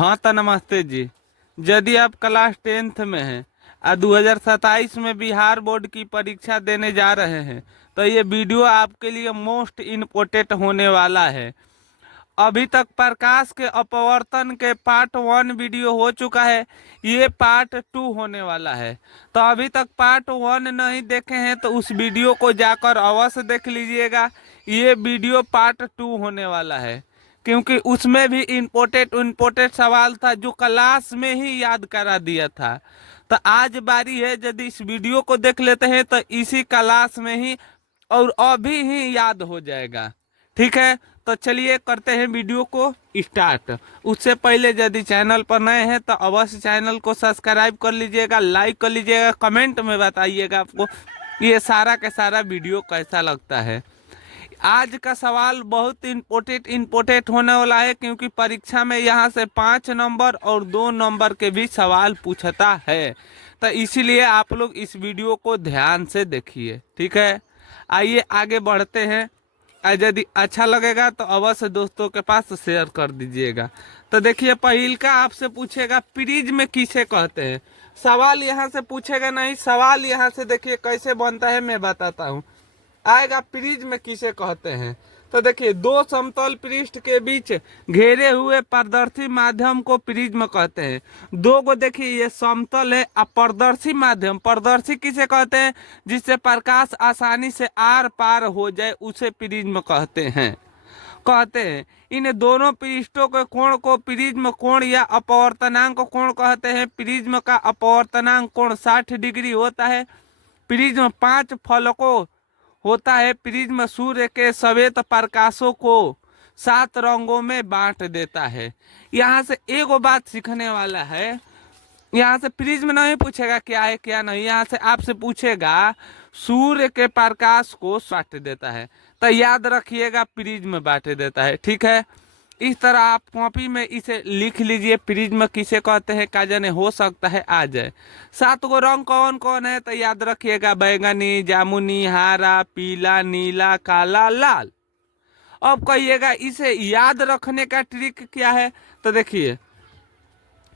हाँ तो नमस्ते जी। यदि आप क्लास 10th में हैं और 2027 में बिहार बोर्ड की परीक्षा देने जा रहे हैं तो ये वीडियो आपके लिए मोस्ट इम्पोर्टेंट होने वाला है। अभी तक प्रकाश के अपवर्तन के पार्ट 1 वीडियो हो चुका है, ये पार्ट 2 होने वाला है। तो अभी तक पार्ट 1 नहीं देखे हैं तो उस वीडियो को जाकर अवश्य देख लीजिएगा। ये वीडियो पार्ट 2 होने वाला है क्योंकि उसमें भी इम्पोर्टेंट सवाल था जो क्लास में ही याद करा दिया था। तो आज बारी है, यदि इस वीडियो को देख लेते हैं तो इसी क्लास में ही और अभी ही याद हो जाएगा। ठीक है, तो चलिए करते हैं वीडियो को स्टार्ट। उससे पहले यदि चैनल पर नए हैं तो अवश्य चैनल को सब्सक्राइब कर लीजिएगा, लाइक कर लीजिएगा, कमेंट में बताइएगा आपको ये सारा का सारा वीडियो कैसा लगता है। आज का सवाल बहुत इम्पोर्टेंट होने वाला है क्योंकि परीक्षा में यहाँ से 5 नंबर और 2 नंबर के भी सवाल पूछता है। तो इसीलिए आप लोग इस वीडियो को ध्यान से देखिए। ठीक है, आइए आगे बढ़ते हैं। यदि अच्छा लगेगा तो अवश्य दोस्तों के पास शेयर कर दीजिएगा। तो देखिए, पहिल का आपसे पूछेगा प्रिज्म किसे कहते हैं। सवाल यहाँ से पूछेगा नहीं, सवाल यहाँ से देखिए कैसे बनता है मैं बताता हूँ। आएगा प्रिज्म किसे कहते हैं। तो देखिए, दो समतल पृष्ठ के बीच घेरे हुए पारदर्शी माध्यम को प्रिज्म कहते हैं। दो को देखिए ये समतल है। अब पारदर्शी माध्यम, पारदर्शी किसे कहते हैं, जिससे प्रकाश आसानी से आर पार हो जाए उसे प्रिज्म कहते हैं। इन दोनों पृष्ठों के कोण को प्रिज्म कोण या अपवर्तनांक कोण कहते हैं। प्रिज्म का अपवर्तनांक कोण 60 डिग्री होता है। प्रिज्म 5 फलकों होता है। प्रिज्म सूर्य के श्वेत प्रकाशों को 7 रंगों में बांट देता है। यहाँ से एक बात सीखने वाला है, यहाँ से प्रिज्म नहीं पूछेगा क्या है क्या नहीं, यहाँ से आपसे पूछेगा सूर्य के प्रकाश को बांट देता है। तो याद रखिएगा प्रिज्म बांट देता है। ठीक है, इस तरह आप कॉपी में इसे लिख लीजिए, प्रिज्म किसे कहते हैं का जाने हो सकता है आ जाए। 7 गो रंग कौन कौन है तो याद रखिएगा, बैंगनी, जामुनी, हरा, पीला, नीला, काला, लाल। अब कहिएगा इसे याद रखने का ट्रिक क्या है। तो देखिए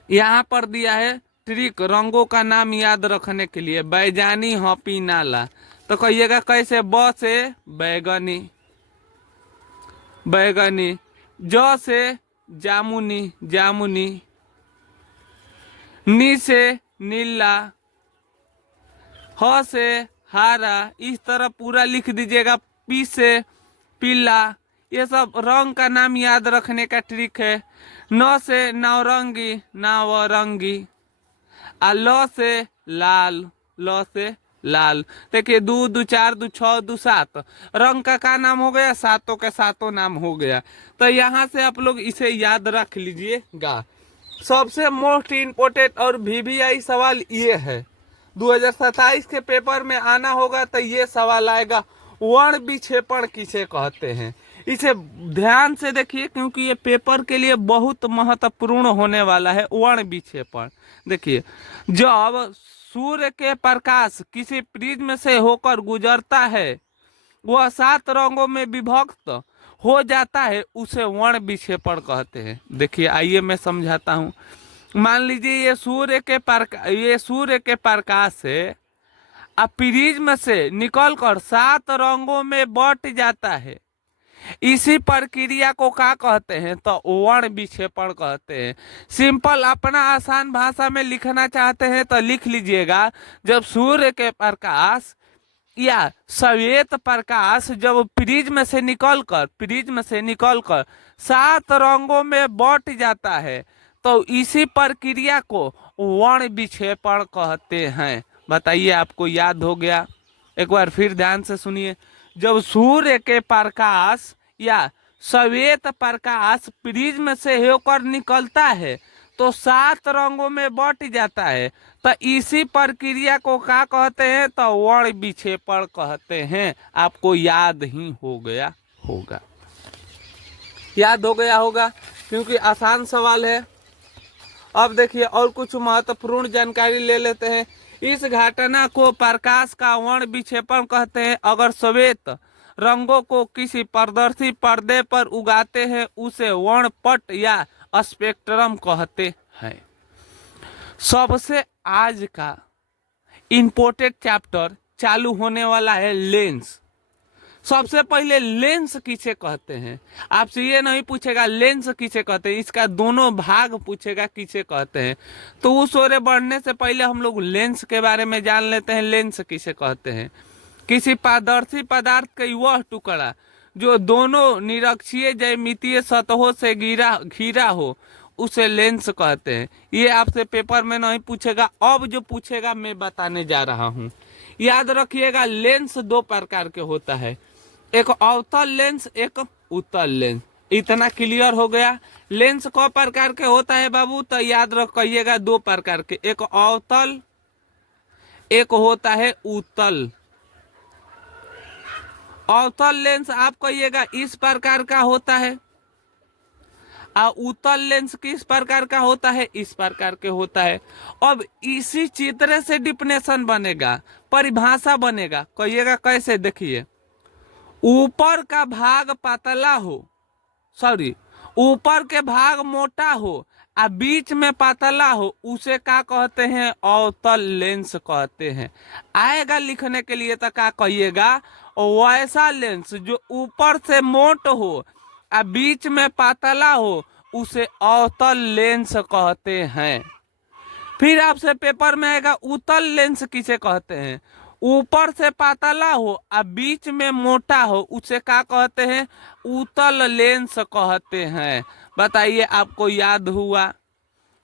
यहाँ पर दिया है ट्रिक रंगों का नाम याद रखने के लिए, बैजानी, हॉपी, नाला। तो कहिएगा कैसे, ब से बैगनी, बैगनी, ज से जामुनी, जामुनी, नी से नीला, ह से हरा। इस तरह पूरा लिख दीजिएगा। पी से पीला। ये सब रंग का नाम याद रखने का ट्रिक है। न से नौरंगी, नावरंगी। ल से लाल, ल से लाल। देखिए 2 2 4 2 6 2 7 रंग का नाम हो गया, सातों के सातों नाम हो गया। तो यहाँ से आप लोग इसे याद रख लीजिएगा। सबसे मोस्ट इम्पोर्टेंट और वीवीआई सवाल ये है, 2027 के पेपर में आना होगा तो ये सवाल आएगा, वर्ण विक्षेपण किसे कहते हैं। इसे ध्यान से देखिए क्योंकि ये पेपर के लिए बहुत महत्वपूर्ण होने वाला है। वर्ण विक्षेपण देखिए, जब सूर्य के प्रकाश किसी प्रिज्म से होकर गुजरता है वह 7 रंगों में विभक्त हो जाता है, उसे वर्ण विक्षेपण कहते हैं। देखिए आइए मैं समझाता हूँ। मान लीजिए ये सूर्य के प्रकाश से अब प्रिज्म से निकलकर 7 रंगों में बट जाता है। इसी प्रक्रिया को क्या कहते हैं तो वर्ण विक्षेपण कहते हैं। सिंपल अपना आसान भाषा में लिखना चाहते हैं तो लिख लीजिएगा, जब सूर्य के प्रकाश या श्वेत प्रकाश जब प्रिज्म से निकलकर 7 रंगों में बट जाता है तो इसी प्रक्रिया को वर्ण विक्षेपण कहते हैं। बताइए आपको याद हो गया। एक बार फिर ध्यान से सुनिए, जब सूर्य के प्रकाश या श्वेत प्रकाश प्रिज्म से होकर निकलता है तो 7 रंगों में बट जाता है, तो इसी प्रक्रिया को क्या कहते हैं तो वर्ण विक्षेपण कहते हैं। आपको याद ही हो गया होगा, याद हो गया होगा क्योंकि आसान सवाल है। अब देखिए और कुछ महत्वपूर्ण जानकारी ले लेते हैं। इस घटना को प्रकाश का वर्ण विक्षेपण कहते हैं। अगर श्वेत रंगों को किसी पारदर्शी पर्दे पर उगाते हैं उसे वर्णपट या स्पेक्ट्रम कहते हैं। सबसे आज का इम्पोर्टेंट चैप्टर चालू होने वाला है लेंस। सबसे पहले लेंस किसे कहते हैं, आपसे ये नहीं पूछेगा लेंस किसे कहते हैं, इसका दोनों भाग पूछेगा किसे कहते हैं। तो उस ओर बढ़ने से पहले हम लोग लेंस के बारे में जान लेते हैं। लेंस किसे कहते हैं? किसी पारदर्शी पदार्थ का वह टुकड़ा जो दोनों निरक्षीय ज्यामितीय सतहों से घिरा हो उसे लेंस कहते हैं। ये आपसे पेपर में नहीं पूछेगा, अब जो पूछेगा मैं बताने जा रहा हूँ। याद रखिएगा लेंस दो प्रकार के होता है, एक अवतल लेंस, एक उत्तल लेंस। इतना क्लियर हो गया। लेंस कौ प्रकार के होता है बाबू? तो याद रखिएगा दो प्रकार के, एक अवतल, एक होता है उत्तल। अवतल लेंस आप कहिएगा इस प्रकार का होता है, और उत्तल लेंस किस प्रकार का होता है? इस प्रकार के होता है। अब इसी चित्र से डिफिनेशन बनेगा, परिभाषा बनेगा। कहिएगा कैसे? देखिए, ऊपर का भाग पतला हो, ऊपर के भाग मोटा हो और बीच में पतला हो, उसे क्या कहते हैं? अवतल लेंस कहते हैं। आएगा लिखने के लिए तो क्या कहिएगा? वैसा लेंस जो ऊपर से मोट हो और बीच में पतला हो उसे अवतल लेंस कहते हैं। फिर आपसे पेपर में आएगा उत्तल लेंस किसे कहते हैं? ऊपर से पतला हो और बीच में मोटा हो उसे क्या कहते हैं? उत्तल लेंस कहते हैं। बताइए, आपको याद हुआ?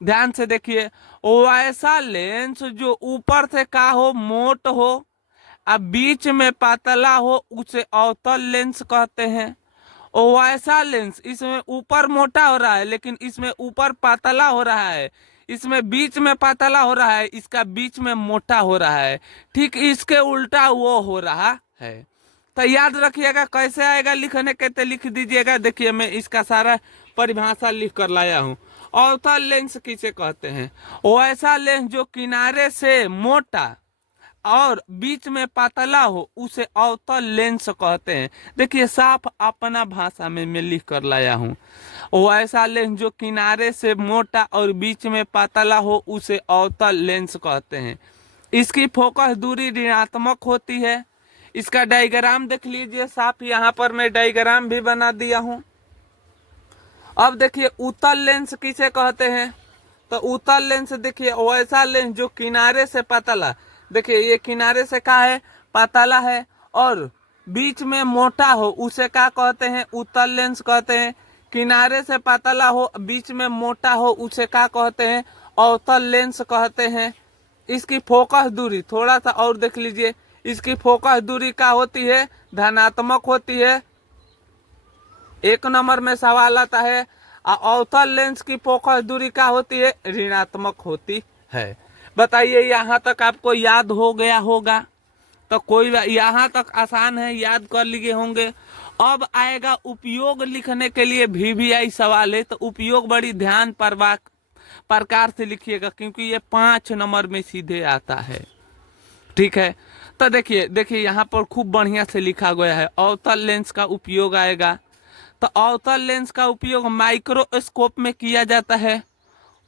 ध्यान से देखिए, वैसा लेंस जो ऊपर से का हो, मोट हो और बीच में पतला हो उसे अवतल लेंस कहते हैं। वैसा लेंस, इसमें ऊपर मोटा हो रहा है लेकिन इसमें ऊपर पतला हो रहा है, इसमें बीच में पतला हो रहा है, इसका बीच में मोटा हो रहा है, ठीक इसके उल्टा वो हो रहा है। तो याद रखिएगा कैसे आएगा लिखने के, तो लिख दीजिएगा। देखिए, मैं इसका सारा परिभाषा लिख कर लाया हूँ। अवतल लेंस किसे कहते हैं? वैसा लेंस जो किनारे से मोटा और बीच में पतला हो उसे अवतल लेंस कहते हैं। देखिए, साफ अपना भाषा में मैं लिख कर लाया हूँ। वैसा लेंस जो किनारे से मोटा और बीच में पतला हो उसे अवतल लेंस कहते हैं। इसकी फोकस दूरी ऋणात्मक होती है। इसका डायग्राम देख लीजिए साफ, यहाँ पर मैं डायग्राम भी बना दिया हूँ। अब देखिए, उत्तल लेंस किसे कहते हैं? तो उत्तल लेंस देखिए, वैसा लेंस जो किनारे से पतला, देखिए ये किनारे से क्या है? पतला है, और बीच में मोटा हो उसे क्या कहते हैं? उत्तल लेंस कहते हैं। किनारे से पतला हो बीच में मोटा हो उसे क्या कहते हैं? अवतल लेंस कहते हैं। इसकी फोकस दूरी थोड़ा सा और देख लीजिए, इसकी फोकस दूरी क्या होती है? धनात्मक होती है। एक नंबर में सवाल आता है, अवतल लेंस की फोकस दूरी क्या होती है? ऋणात्मक होती है। बताइए, यहाँ तक आपको याद हो गया होगा? तो कोई यहाँ तक आसान है, याद कर लिए होंगे। अब आएगा उपयोग लिखने के लिए VVI सवाल है, तो उपयोग बड़ी ध्यान प्रकार से लिखिएगा क्योंकि ये 5 नंबर में सीधे आता है। ठीक है, तो देखिए यहाँ पर खूब बढ़िया से लिखा गया है। अवतल लेंस का उपयोग आएगा, तो अवतल लेंस का उपयोग माइक्रोस्कोप में किया जाता है।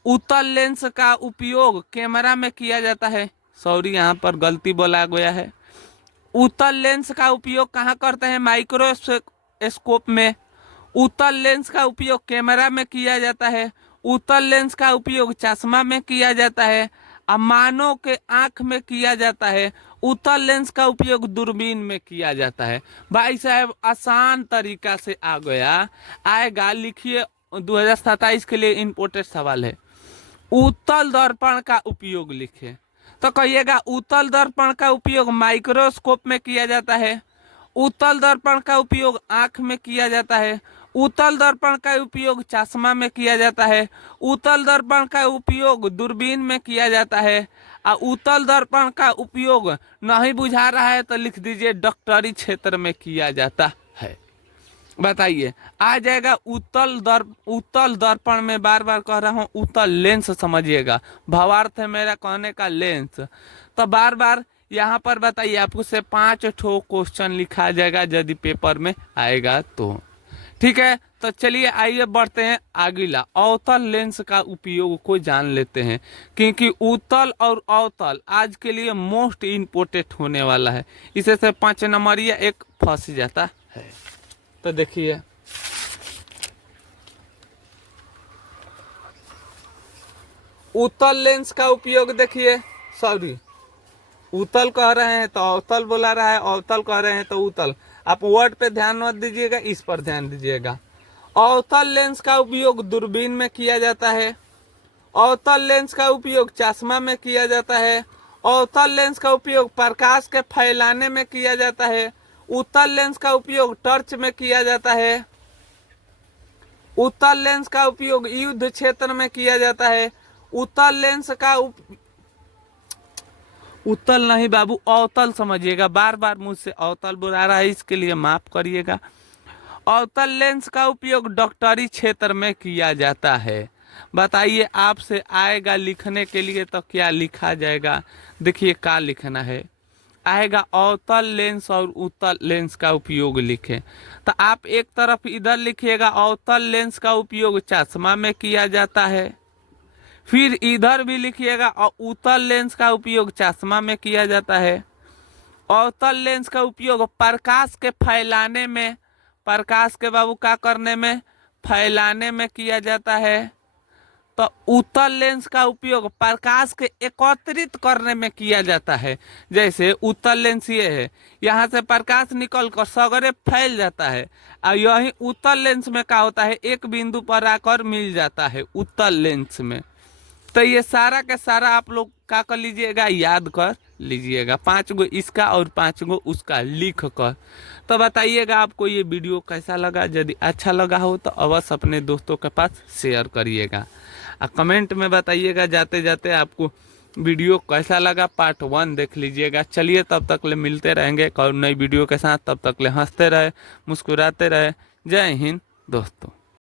उत्तल लेंस का उपयोग कैमरा में किया जाता है। यहाँ पर गलती बोला गया है। उत्तल लेंस का उपयोग कहाँ करते हैं? माइक्रोस्कोप में। उत्तल लेंस का उपयोग कैमरा में किया जाता है। उत्तल लेंस का उपयोग चश्मा में किया जाता है, और मानव के आंख में किया जाता है। उत्तल लेंस का उपयोग दूरबीन में किया जाता है। भाई साहब, आसान तरीका से आ गया, आएगा। लिखिए, 2027 के लिए इम्पोर्टेंट सवाल है। उत्तल दर्पण का उपयोग लिखे, तो कहिएगा उत्तल दर्पण का उपयोग माइक्रोस्कोप में किया जाता है। उत्तल दर्पण का उपयोग आंख में किया जाता है। उत्तल दर्पण का उपयोग चश्मा में किया जाता है। उत्तल दर्पण का उपयोग दूरबीन में किया जाता है। और उत्तल दर्पण का उपयोग नहीं बुझा रहा है तो लिख दीजिए डॉक्टरी क्षेत्र में किया जाता है। बताइए, आ जाएगा उत्तल दर्पण में बार बार कह रहा हूँ उत्तल लेंस समझिएगा, भावार्थ है मेरा कहने का लेंस। तो बार बार यहाँ पर बताइए, आपको से 5 ठो क्वेश्चन लिखा जाएगा यदि पेपर में आएगा तो। ठीक है, तो चलिए आइए बढ़ते हैं अगला, अवतल लेंस का उपयोग को जान लेते हैं, क्योंकि उत्तल और अवतल आज के लिए मोस्ट इम्पोर्टेंट होने वाला है। इसे से 5 नंबरिया एक फंस जाता है। तो देखिए, उत्तल लेंस का उपयोग देखिए, सॉरी उत्तल कह रहे हैं तो अवतल बोला रहा है, अवतल कह रहे हैं तो उत्तल। आप वर्ड पे ध्यान मत दीजिएगा, इस पर ध्यान दीजिएगा। अवतल लेंस का उपयोग दूरबीन में किया जाता है, अवतल लेंस का उपयोग चश्मा में किया जाता है, अवतल लेंस का उपयोग प्रकाश के फैलाने में किया जाता है, उत्तल लेंस का उपयोग टॉर्च में किया जाता है, उत्तल लेंस का उपयोग युद्ध क्षेत्र में किया जाता है, उत्तल लेंस का उत्तल नहीं बाबू, अवतल समझिएगा, बार बार मुझसे अवतल बुला रहा है, इसके लिए माफ करिएगा। अवतल लेंस का उपयोग डॉक्टरी क्षेत्र में किया जाता है। बताइए, आपसे आएगा लिखने के लिए तो क्या लिखा जाएगा? देखिए क्या लिखना है, आएगा अवतल लेंस और उत्तल लेंस का उपयोग लिखें। तो आप एक तरफ इधर लिखिएगा अवतल लेंस का उपयोग चश्मा में किया जाता है, फिर इधर भी लिखिएगा और उत्तल लेंस का उपयोग चश्मा में किया जाता है। अवतल लेंस का उपयोग प्रकाश के फैलाने में, प्रकाश के बाबू क्या करने में, फैलाने में किया जाता है। तो उत्तल लेंस का उपयोग प्रकाश के एकत्रित करने में किया जाता है। जैसे उत्तल लेंस ये है, यहाँ से प्रकाश निकल कर सगरे फैल जाता है, और यही उत्तल लेंस में क्या होता है, एक बिंदु पर आकर मिल जाता है उत्तल लेंस में। तो ये सारा का सारा आप लोग क्या कर लीजिएगा, याद कर लीजिएगा, 5 गो इसका और 5 गो उसका लिख कर। तो बताइएगा आपको ये वीडियो कैसा लगा। यदि अच्छा लगा हो तो अवश्य अपने दोस्तों के पास शेयर करिएगा, और कमेंट में बताइएगा जाते जाते आपको वीडियो कैसा लगा। पार्ट 1 देख लीजिएगा। चलिए तब तक ले मिलते रहेंगे एक और नई वीडियो के साथ, तब तक ले हंसते रहे, मुस्कुराते रहे। जय हिंद दोस्तों।